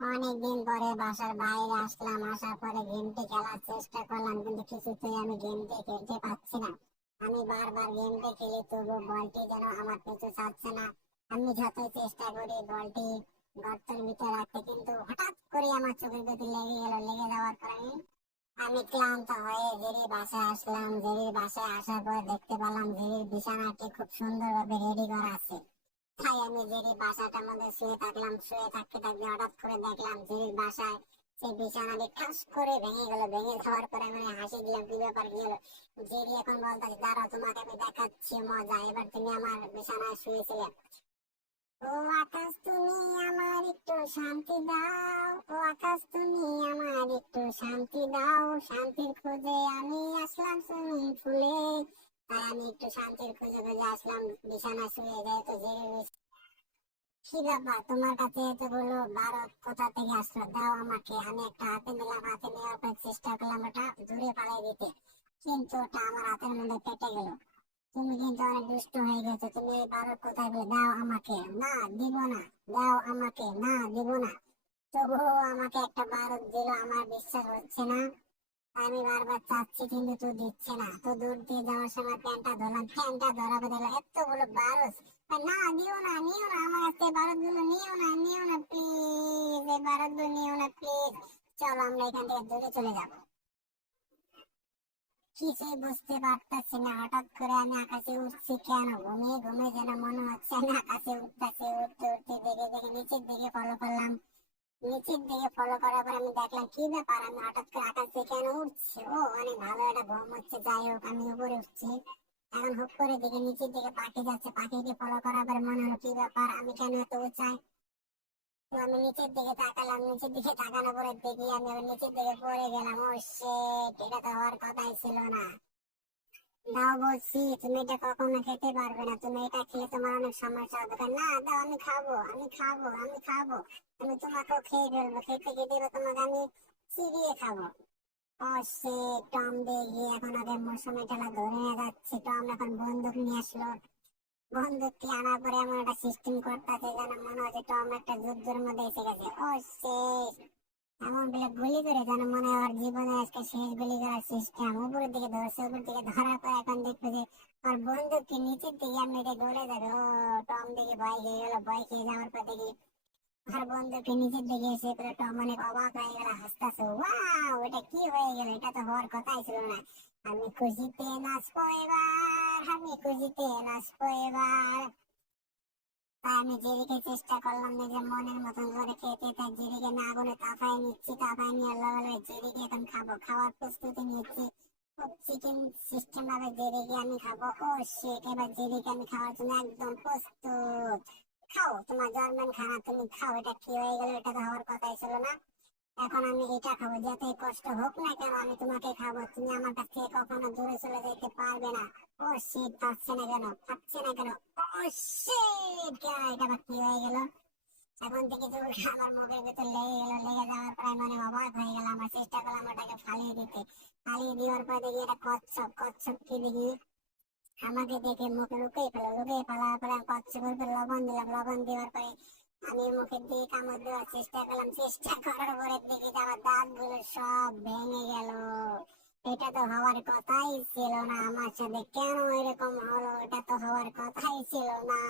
অনেকদিন পরে বাসার বাইরে আসলাম, আসার পরে গেমটি খেলার চেষ্টা করলাম, কিন্তু কিছুতেই আমি গেমটি খেলতে পারছি না। আমি বারবার গেমটি খেলি, তবু বলটি যেন আমার পিছু ছাড়ছে না। আমি যতই চেষ্টা করি বলটি গর্তের ভিতরে রাখতে, কিন্তু হঠাৎ করে আমার চোখের ভিতরে লেগে গেল। লেগে যাওয়ার পরে আমি ক্লান্ত হয়ে জেরির বাসায় আসলাম। জেরির বাসায় আসার পরে দেখতে পেলাম জেরির বিছানাটি খুব সুন্দরভাবে রেডি করা আছে। তাই আমি জেরির বাসাটার মধ্যে শুয়ে থাকলাম। শুয়ে থাকতে থাকতে হঠাৎ করে দেখলাম জেরির বাসায় সেই বিছানাটি ঠাস করে ভেঙে গেল। ভেঙে যাওয়ার পরে আমি হাসি দিলাম, কি ব্যাপার, কি হলো? জেরি এখন বলতেছে, দাঁড়াও, তোমাকে আমি দেখাচ্ছি মজা। এবার তুমি আমার বিছানায় শুয়েছিলে। ও আকাশ, তুমি আমার একটু শান্তি দাও। ও আকাশ, তুমি আমার একটু শান্তি দাও। শান্তির খোঁজে আমি আসলাম সুইমিং পুলে। তাই আমি একটু শান্তির খোঁজে খোঁজে আসলাম বিছানা শুয়ে। যেহেতু জেরির, কি ব্যাপার, তোমার কাছে এতগুলো ভারত কোথা থেকে আসলো? দাও আমাকে। আমি একটা হাতে নিলাম, হাতে নেওয়ার পর চেষ্টা করলাম ওটা দূরে পালিয়ে দিতে, কিন্তু ওটা আমার হাতের মধ্যে পেটে গেল। তুমি কিন্তু অনেক দুষ্ট হয়ে গেছো। তুমি এই ভারত কোথায় পেলে? দাও আমাকে। না, দিব না। দাও আমাকে। না, দিব না। তবুও আমাকে একটা ভারত দিল। আমার বিশ্বাস হচ্ছে না। আমি বারবার চাচ্ছি, কিন্তু তো দিচ্ছে না। তো দূর দিয়ে যাওয়ার সময় প্যান্টটা ধরলাম, প্যান্টটা ধরা বদলে এতগুলো বারোস। না, দিও না, নিও না, আমার কাছে ভারত গুলো নিও না, নিও না প্লিজ। এই ভারত গুলো নিও না প্লিজ। চলো আমরা এখান থেকে দূরে চলে যাবো। কিছুই বুঝতে পারতেছি না, হঠাৎ করে আমি আকাশে উঠছি কেন? ঘুমিয়ে ঘুমিয়ে যেন মনে হচ্ছে আমি আকাশে উঠতেছি। উঠতে উঠতে দেখে দেখে নিচের দিকে ফলো করলাম। নিচের দিকে ফলো করার পর আমি দেখলাম, কি ব্যাপার, আমি হঠাৎ করে আকাশ দিয়ে কেন উঠছি? ও, অনেক ভালো একটা ঘুম হচ্ছে। যাই হোক, আমি উপরে উঠছি। এখন হুপ করে দিকে নিচের দিকে পাখি যাচ্ছে। পাখিকে ফলো করার পর মনে হলো, কি ব্যাপার, আমি কেন এত উঁচাই? তো আমি নিচের দিকে তাকালাম। নিচের দিকে তাকানোর পরে দেখি আমি আবার নিচের দিকে পড়ে গেলাম। ও শিট, এটা তো হওয়ার কথাই ছিল না। দাও বলছি, তুমি এটা কখনো খেতে পারবে না। তুমি এটা খেলে তোমার অনেক সমস্যা হবে। না, দাও, আমি খাবো, আমি খাবো, আমি খাবো। আমি তোমাকেও খেয়ে ফেলবো। খেতে খেতে এবার তোমাকে আমি চিবিয়ে খাবো। ও সে, টম দিয়ে গিয়ে এখন ওদের মৌসুমী ঠেলা ধরে নিয়ে যাচ্ছে। টম এখন বন্দুক নিয়ে আসলো। বন্দুকটি আনার পরে এমন একটা সিস্টেম করতেছে যেন মনে হচ্ছে টম একটা যুদ্ধের মধ্যে এসে গেছে। ও সে, এমন বলে গুলি করে যেন মনে হয় ওর জীবনের আজকে শেষ গুলি করার সিস্টেম। উপরের দিকে ধরছে, উপর দিকে ধরার পর এখন দেখবে যে ওর বন্দুকটি নিচের দিকে এমনি দৌড়ে যাবে। ও, টম দেখে ভয় খেয়ে গেল। ভয় খেয়ে যাওয়ার পর দেখি আর বন্ধুকে নিচের দিকে এসে পুরো টম অনেক অবাক হয়ে গেল, হাসতেছে। ওয়াও, এটা কি হয়ে গেল? এটা তো হওয়ার কথাই ছিল না। আমি খুশিতে নাচবো এবার, আমি খুশিতে নাচবো এবার। তাই আমি জেরিকে চেষ্টা করলাম নিজের মনের মতন করে খেতে। তাই জেরিকে না আগুনে তাপায় নিচ্ছি। তাপায় নিয়ে লগে জেরিকে এখন খাবো। খাওয়ার প্রস্তুতি নিচ্ছি। খুব চিকেন সিস্টেম ভাবে জেরিকে আমি খাবো। ও শিট, এবার জেরিকে আমি খাওয়ার জন্য একদম প্রস্তুত। খাও, তোমার জার্মান খানা তুমি খাও। এটা কি হয়ে গেল? এটা তো হওয়ার কথাই ছিল না। এখন আমি এটা খাবো, যতই কষ্ট হোক না কেন আমি তোমাকে খাবো। তুমি আমার কাছ থেকে কখনো দূরে চলে যেতে পারবে না। ও শিট, পাচ্ছে না কেন? পাচ্ছে না কেন? ও শিট, এটা আবার কি হয়ে গেল? এখন থেকে চুলটা আমার মুখের ভিতর লেগে গেল। লেগে যাওয়ার পরে মানে অবাক হয়ে গেলাম। আমার চেষ্টা করলাম ওটাকে ফালিয়ে দিতে। ফালিয়ে দেওয়ার পর দেখি এটা কচ্ছপ। কচ্ছপকে দেখি আমাকে দেখে মুখ লুকিয়ে ফেলো। লুকিয়ে ফেলার পরে আমি কচ্ছপের উপর লবণ দিলাম। লবণ দেওয়ার পরে আমি মুখের দিকে কামড় দেওয়ার চেষ্টা করলাম। চেষ্টা করার পরে দেখি যে আমার দাঁত গুলো সব ভেঙে গেল। এটা তো হওয়ার কথাই ছিল না। আমার সাথে কেন এরকম হলো? এটা তো হওয়ার কথাই ছিল না।